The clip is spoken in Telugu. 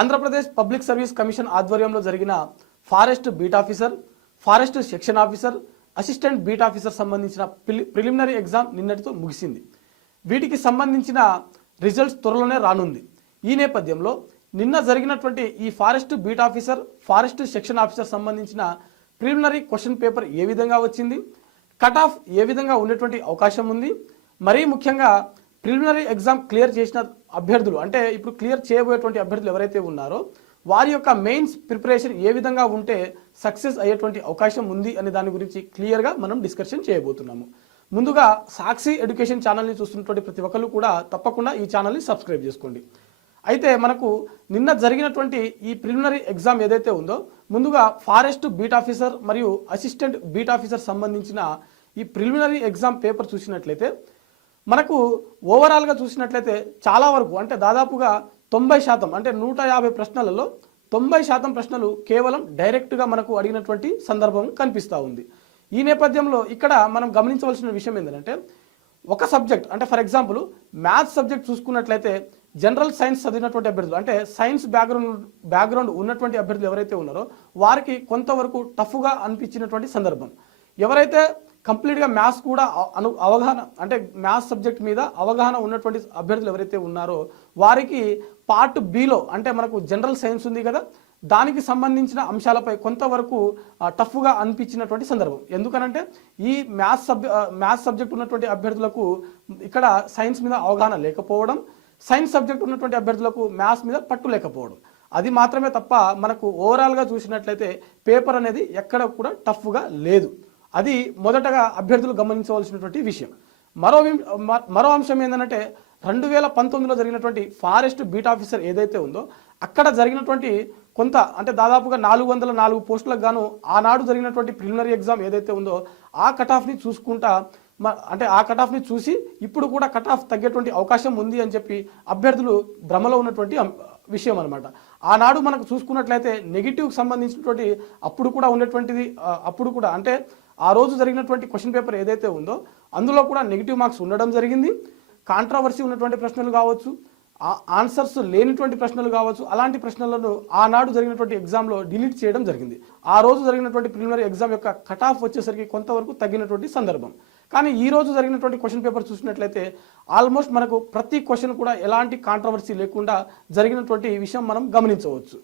ఆంధ్రప్రదేశ్ పబ్లిక్ సర్వీస్ కమిషన్ ఆధ్వర్యంలో జరిగిన forest beat officer, forest section officer, assistant beat officer సంబంధించిన ప్రిలిమినరీ ఎగ్జామ్ నిన్నటితో ముగిసింది. వీటికి సంబంధించిన రిజల్ట్స్ త్వరలోనే రానుంది. ఈ నేపథ్యంలో నిన్న జరిగినటువంటి ఈ forest beat officer, forest section officer సంబంధించిన ప్రిలిమినరీ క్వశ్చన్ పేపర్ ఏ విధంగా వచ్చింది, కట్ ఆఫ్ ఏ విధంగా ఉండేటువంటి అవకాశం ఉంది, మరీ ముఖ్యంగా ప్రిలిమినరీ ఎగ్జామ్ క్లియర్ చేసిన అభ్యర్థులు, అంటే ఇప్పుడు క్లియర్ చేయబోయేటువంటి అభ్యర్థులు ఎవరైతే ఉన్నారో వారి యొక్క మెయిన్స్ ప్రిపరేషన్ ఏ విధంగా ఉంటే సక్సెస్ అయ్యేటువంటి అవకాశం ఉంది అనే దాని గురించి క్లియర్గా మనం డిస్కషన్ చేయబోతున్నాము. ముందుగా సాక్షి ఎడ్యుకేషన్ ఛానల్ని చూస్తున్నటువంటి ప్రతి ఒక్కరు కూడా తప్పకుండా ఈ ఛానల్ని సబ్స్క్రైబ్ చేసుకోండి. అయితే మనకు నిన్న జరిగినటువంటి ఈ ప్రిలిమినరీ ఎగ్జామ్ ఏదైతే ఉందో, ముందుగా ఫారెస్ట్ బీట్ ఆఫీసర్ మరియు అసిస్టెంట్ బీట్ ఆఫీసర్ సంబంధించిన ఈ ప్రిలిమినరీ ఎగ్జామ్ పేపర్ చూసినట్లయితే మనకు ఓవరాల్గా చూసినట్లయితే చాలా వరకు, అంటే దాదాపుగా 90% అంటే 150 ప్రశ్నలలో 90% ప్రశ్నలు కేవలం డైరెక్ట్గా మనకు అడిగినటువంటి సందర్భం కనిపిస్తూ ఉంది. ఈ నేపథ్యంలో ఇక్కడ మనం గమనించవలసిన విషయం ఏంటంటే, ఒక సబ్జెక్ట్ అంటే ఫర్ ఎగ్జాంపుల్ మ్యాథ్స్ సబ్జెక్ట్ చూసుకున్నట్లయితే జనరల్ సైన్స్ చదివినటువంటి అభ్యర్థులు, అంటే సైన్స్ బ్యాక్గ్రౌండ్ ఉన్నటువంటి అభ్యర్థులు ఎవరైతే ఉన్నారో వారికి కొంతవరకు టఫ్గా అనిపించినటువంటి సందర్భం. ఎవరైతే కంప్లీట్గా మ్యాథ్స్ కూడా అవగాహన, అంటే మ్యాథ్స్ సబ్జెక్ట్ మీద అవగాహన ఉన్నటువంటి అభ్యర్థులు ఎవరైతే ఉన్నారో వారికి పార్ట్ బిలో, అంటే మనకు జనరల్ సైన్స్ ఉంది కదా, దానికి సంబంధించిన అంశాలపై కొంతవరకు టఫ్గా అనిపించినటువంటి సందర్భం. ఎందుకనంటే ఈ మ్యాథ్స్ సబ్జెక్ట్ ఉన్నటువంటి అభ్యర్థులకు ఇక్కడ సైన్స్ మీద అవగాహన లేకపోవడం, సైన్స్ సబ్జెక్ట్ ఉన్నటువంటి అభ్యర్థులకు మ్యాథ్స్ మీద పట్టు లేకపోవడం, అది మాత్రమే తప్ప మనకు ఓవరాల్గా చూసినట్లయితే పేపర్ అనేది ఎక్కడ కూడా టఫ్గా లేదు. అది మొదటగా అభ్యర్థులు గమనించవలసినటువంటి విషయం. మరో అంశం ఏంటంటే 2019లో జరిగినటువంటి ఫారెస్ట్ బీట్ ఆఫీసర్ ఏదైతే ఉందో అక్కడ జరిగినటువంటి కొంత, అంటే దాదాపుగా 404 పోస్టులకు గాను ఆనాడు జరిగినటువంటి ప్రిలిమినరీ ఎగ్జామ్ ఏదైతే ఉందో ఆ కట్ ఆఫ్ని చూసుకుంటా, అంటే ఆ కట్ ఆఫ్ని చూసి ఇప్పుడు కూడా కట్ ఆఫ్ తగ్గేటువంటి అవకాశం ఉంది అని చెప్పి అభ్యర్థులు భ్రమలో ఉన్నటువంటి విషయం అనమాట. ఆనాడు మనకు చూసుకున్నట్లయితే నెగిటివ్కి సంబంధించినటువంటి అప్పుడు కూడా ఉండేటువంటిది, అప్పుడు కూడా అంటే ఆ రోజు జరిగినటువంటి క్వశ్చన్ పేపర్ ఏదైతే ఉందో అందులో కూడా నెగిటివ్ మార్క్స్ ఉండడం జరిగింది. కాంట్రవర్సీ ఉన్నటువంటి ప్రశ్నలు కావచ్చు, ఆన్సర్స్ లేనిటువంటి ప్రశ్నలు కావచ్చు, అలాంటి ప్రశ్నలను ఆనాడు జరిగినటువంటి ఎగ్జామ్లో డిలీట్ చేయడం జరిగింది. ఆ రోజు జరిగినటువంటి ప్రిలిమినరీ ఎగ్జామ్ యొక్క కట్ ఆఫ్ వచ్చేసరికి కొంతవరకు తగ్గినటువంటి సందర్భం. కానీ ఈ రోజు జరిగినటువంటి క్వశ్చన్ పేపర్ చూసినట్లయితే ఆల్మోస్ట్ మనకు ప్రతి క్వశ్చన్ కూడా ఎలాంటి కాంట్రవర్సీ లేకుండా జరిగినటువంటి విషయం మనం గమనించవచ్చు.